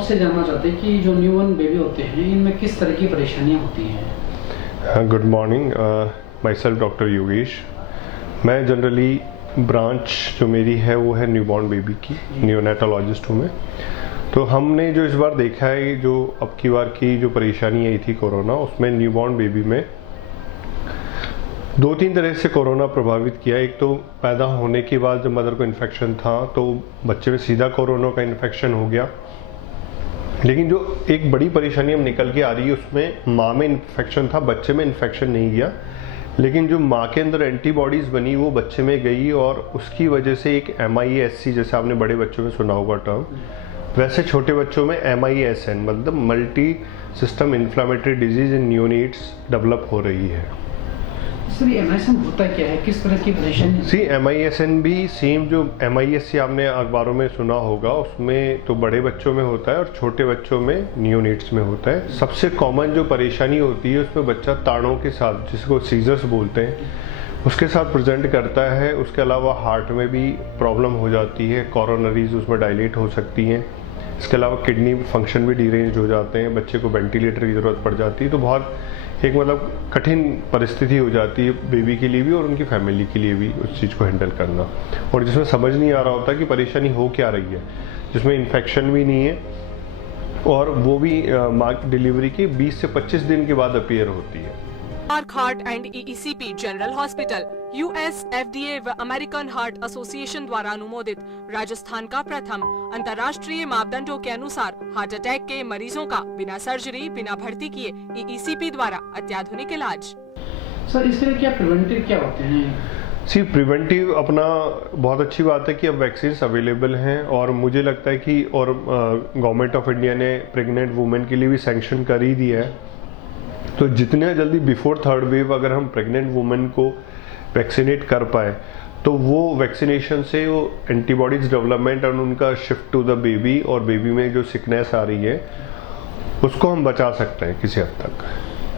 Doctor से जानना चाहते हैं कि जो न्यूबॉर्न बेबी होते हैं इनमें किस तरह की परेशानियां होती हैं। Good morning, my self doctor Yogesh. मैं जनरली ब्रांच जो मेरी है वो है न्यूबॉर्न बेबी की, नियोनेटोलॉजिस्ट हूँ मैं। तो हमने जो इस बार देखा है, जो अब की बार की जो परेशानी आई थी कोरोना, उसमें न्यूबॉर्न बेबी में 2-3 तरह से कोरोना प्रभावित किया। एक तो पैदा होने के बाद जब मदर को इन्फेक्शन था तो बच्चे में सीधा कोरोना का इन्फेक्शन हो गया। लेकिन जो एक बड़ी परेशानी अब निकल के आ रही है उसमें माँ में इन्फेक्शन था, बच्चे में इन्फेक्शन नहीं गया, लेकिन जो माँ के अंदर एंटीबॉडीज बनी वो बच्चे में गई और उसकी वजह से एक MIS-C, जैसे आपने बड़े बच्चों में सुना होगा टर्म, वैसे छोटे बच्चों में MISN मतलब multi system inflammatory disease in neonates develop हो रही है। सर ये MISN होता क्या है, किस तरह की परेशानी? सी MISN भी सेम जो MIS-C आपने अखबारों में सुना होगा, उसमें तो बड़े बच्चों में होता है और छोटे बच्चों में न्यूनेट्स में होता है। सबसे कॉमन जो परेशानी होती है उसमें बच्चा ताड़ों के साथ, जिसको सीजर्स बोलते हैं, उसके साथ प्रेजेंट करता है। उसके अलावा हार्ट में भी प्रॉब्लम हो जाती है, कोरोनरीज उसमें डायलेट हो सकती हैं। इसके अलावा किडनी फंक्शन भी डिरेंज हो जाते हैं, बच्चे को वेंटिलेटर की ज़रूरत पड़ जाती है। तो बहुत एक मतलब कठिन परिस्थिति हो जाती है बेबी के लिए भी और उनकी फैमिली के लिए भी उस चीज़ को हैंडल करना, और जिसमें समझ नहीं आ रहा होता कि परेशानी हो क्या रही है, जिसमें इन्फेक्शन भी नहीं है और वो भी माँ डिलीवरी के 20 से 25 दिन के बाद अपीयर होती है। Mark heart and EECP general hospital US FDA व अमेरिकन हार्ट एसोसिएशन द्वारा अनुमोदित राजस्थान का प्रथम अंतर्राष्ट्रीय मापदंडों के अनुसार हार्ट अटैक के मरीजों का बिना सर्जरी, बिना भर्ती किए EECP द्वारा अत्याधुनिक इलाज। सर इसके लिए क्या प्रिवेंटिव क्या होते हैं? सी प्रिवेंटिव अपना बहुत अच्छी बात है कि अब वैक्सीन अवेलेबल हैं और मुझे लगता है कि और गवर्नमेंट ऑफ इंडिया ने प्रेग्नेंट वुमेन के लिए भी सैंक्शन कर ही दिया है। तो जितने जल्दी बिफोर थर्ड वेव अगर हम प्रेग्नेंट वुमेन को वैक्सीनेट कर पाए तो वो वैक्सीनेशन से वो एंटीबॉडीज डेवलपमेंट और उनका शिफ्ट टू द बेबी और बेबी में जो सिकनेस आ रही है उसको हम बचा सकते हैं किसी हद तक।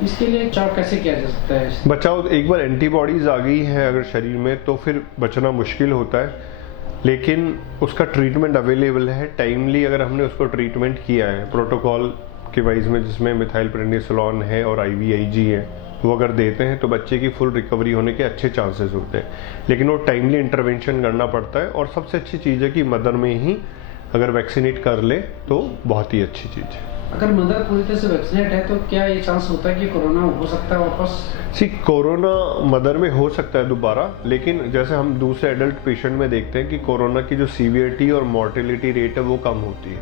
इसके लिए बचाव कैसे किया जा सकता है? बचाव, एक बार एंटीबॉडीज आ गई है अगर शरीर में तो फिर बचना मुश्किल होता है, लेकिन उसका ट्रीटमेंट अवेलेबल है। टाइमली अगर हमने उसको ट्रीटमेंट किया है प्रोटोकॉल के वाइज में, जिसमें मिथाइल प्रेडनिसोलोन है और IVIG है, वो अगर देते हैं तो बच्चे की फुल रिकवरी होने के अच्छे चांसेस होते हैं। लेकिन वो टाइमली इंटरवेंशन करना पड़ता है और सबसे अच्छी चीज़ है कि मदर में ही अगर वैक्सीनेट कर ले तो बहुत ही अच्छी चीज़ है। अगर मदर पूरी तरह से वैक्सीनेट है तो क्या ये चांस होता है कि कोरोना हो सकता है वापस? सी कोरोना मदर में हो सकता है दोबारा, लेकिन जैसे हम दूसरे एडल्ट पेशेंट में देखते हैं कि कोरोना की जो सीवियरिटी और मोर्टेलिटी रेट है वो कम होती है।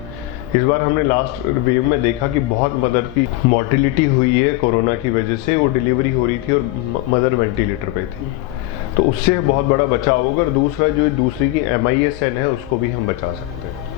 इस बार हमने लास्ट वेव में देखा कि बहुत मदर की मोर्टेलिटी हुई है कोरोना की वजह से, वो डिलीवरी हो रही थी और मदर वेंटिलेटर पे थी, तो उससे बहुत बड़ा बचाव होगा। और दूसरा जो दूसरी की MISN है उसको भी हम बचा सकते हैं।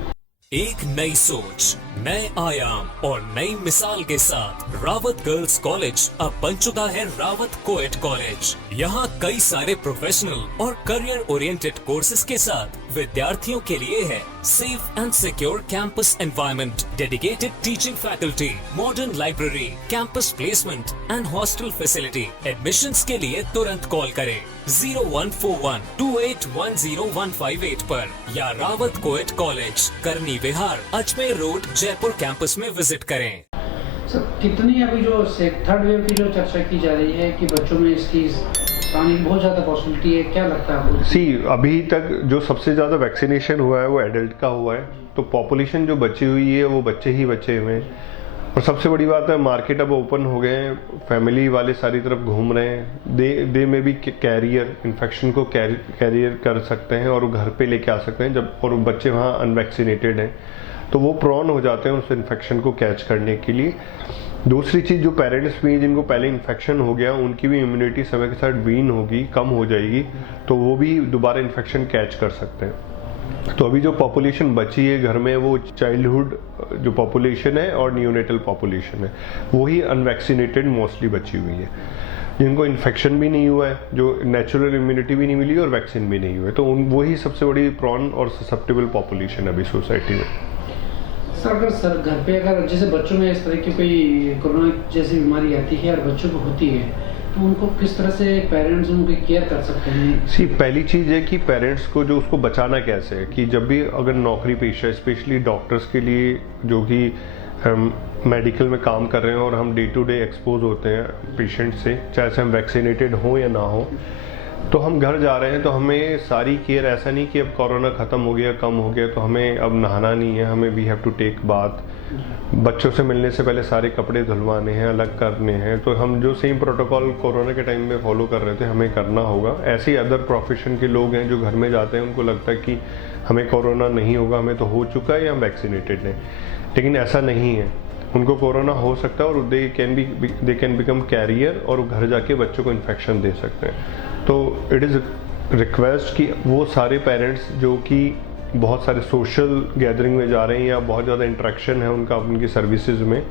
एक नई सोच, नए आयाम और नई मिसाल के साथ रावत गर्ल्स कॉलेज अब बन चुका है रावत कोएड कॉलेज। यहाँ कई सारे प्रोफेशनल और करियर ओरिएंटेड कोर्सेज के साथ विद्यार्थियों के लिए है safe and secure campus environment, dedicated teaching faculty, modern library, campus placement and hostel facility. Admissions के लिए तुरंत कॉल करें 014128101158 पर या रावत कोएड कॉलेज, करनी विहार, अजमेर रोड, जयपुर कैंपस में विजिट करें। सर कितनी अभी जो थर्ड वेव की जो चर्चा की जा रही है कि बच्चों में इसकी आने की बहुत ज्यादा पॉसिबिलिटी है, क्या लगता है आपको? सी अभी तक जो सबसे ज्यादा वैक्सीनेशन हुआ है वो एडल्ट का हुआ है, तो पॉपुलेशन जो बची हुई है वो बच्चे ही बचे हुए हैं। और सबसे बड़ी बात है मार्केट अब ओपन हो गए हैं, फैमिली वाले सारी तरफ घूम रहे हैं, दे में भी कैरियर इन्फेक्शन को कैरियर कर सकते हैं और वो घर पे लेके आ सकते हैं जब, और बच्चे वहाँ अनवैक्सीनेटेड हैं तो वो प्रॉन हो जाते हैं उस इन्फेक्शन को कैच करने के लिए। दूसरी चीज़, जो पेरेंट्स भी जिनको पहले इन्फेक्शन हो गया उनकी भी इम्यूनिटी समय के साथ वीन होगी, कम हो जाएगी, तो वो भी दोबारा इन्फेक्शन कैच कर सकते हैं। तो अभी जो पॉपुलेशन बची है घर में वो चाइल्डहुड जो पॉपुलेशन है और न्यूनेटल पॉपुलेशन है, वही अनवैक्सीनेटेड मोस्टली बची हुई है, जिनको इन्फेक्शन भी नहीं हुआ है, जो नेचुरल इम्यूनिटी भी नहीं मिली और वैक्सीन भी नहीं हुआ है, तो वही सबसे बड़ी प्रॉन और ससेप्टेबल पॉपुलेशन अभी सोसाइटी में। सर घर पे अगर जैसे बच्चों में इस तरह की कोई कोरोना जैसी बीमारी आती है और बच्चों को होती है तो उनको किस तरह से पेरेंट्स उनकी केयर कर सकते हैं? सी पहली चीज़ है कि पेरेंट्स को जो उसको बचाना कैसे है कि जब भी अगर नौकरी पेशा स्पेशली डॉक्टर्स के लिए जो कि मेडिकल में काम कर रहे हैं और हम डे टू डे एक्सपोज होते हैं पेशेंट से, चाहे से हम वैक्सीनेटेड हों या ना हो, तो हम घर जा रहे हैं तो हमें सारी केयर, ऐसा नहीं कि अब कोरोना ख़त्म हो गया, कम हो गया तो हमें अब नहाना नहीं है, हमें we have to take bath, बच्चों से मिलने से पहले सारे कपड़े धुलवाने हैं, अलग करने हैं, तो हम जो सेम प्रोटोकॉल कोरोना के टाइम में फॉलो कर रहे थे हमें करना होगा। ऐसे ही अदर प्रोफेशन के लोग हैं जो घर में जाते हैं, उनको लगता है कि हमें कोरोना नहीं होगा, हमें तो हो चुका है या हम वैक्सीनेटेड हैं, लेकिन ऐसा नहीं है। उनको कोरोना हो सकता है और दे कैन बिकम कैरियर और घर जाके बच्चों को इन्फेक्शन दे सकते हैं। तो इट इज़ रिक्वेस्ट कि वो सारे पेरेंट्स जो कि बहुत सारे सोशल गैदरिंग में जा रहे हैं या बहुत ज़्यादा इंटरेक्शन है उनका उनकी सर्विसेज में,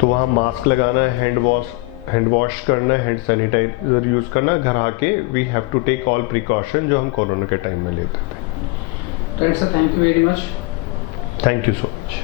तो वहाँ मास्क लगाना है, हैंड वॉश करना है, हैंड सैनिटाइजर यूज़ करना, घर आके we have to take all precaution जो हम कोरोना के टाइम में लेते थे। Right sir, thank you very much. Thank you so much.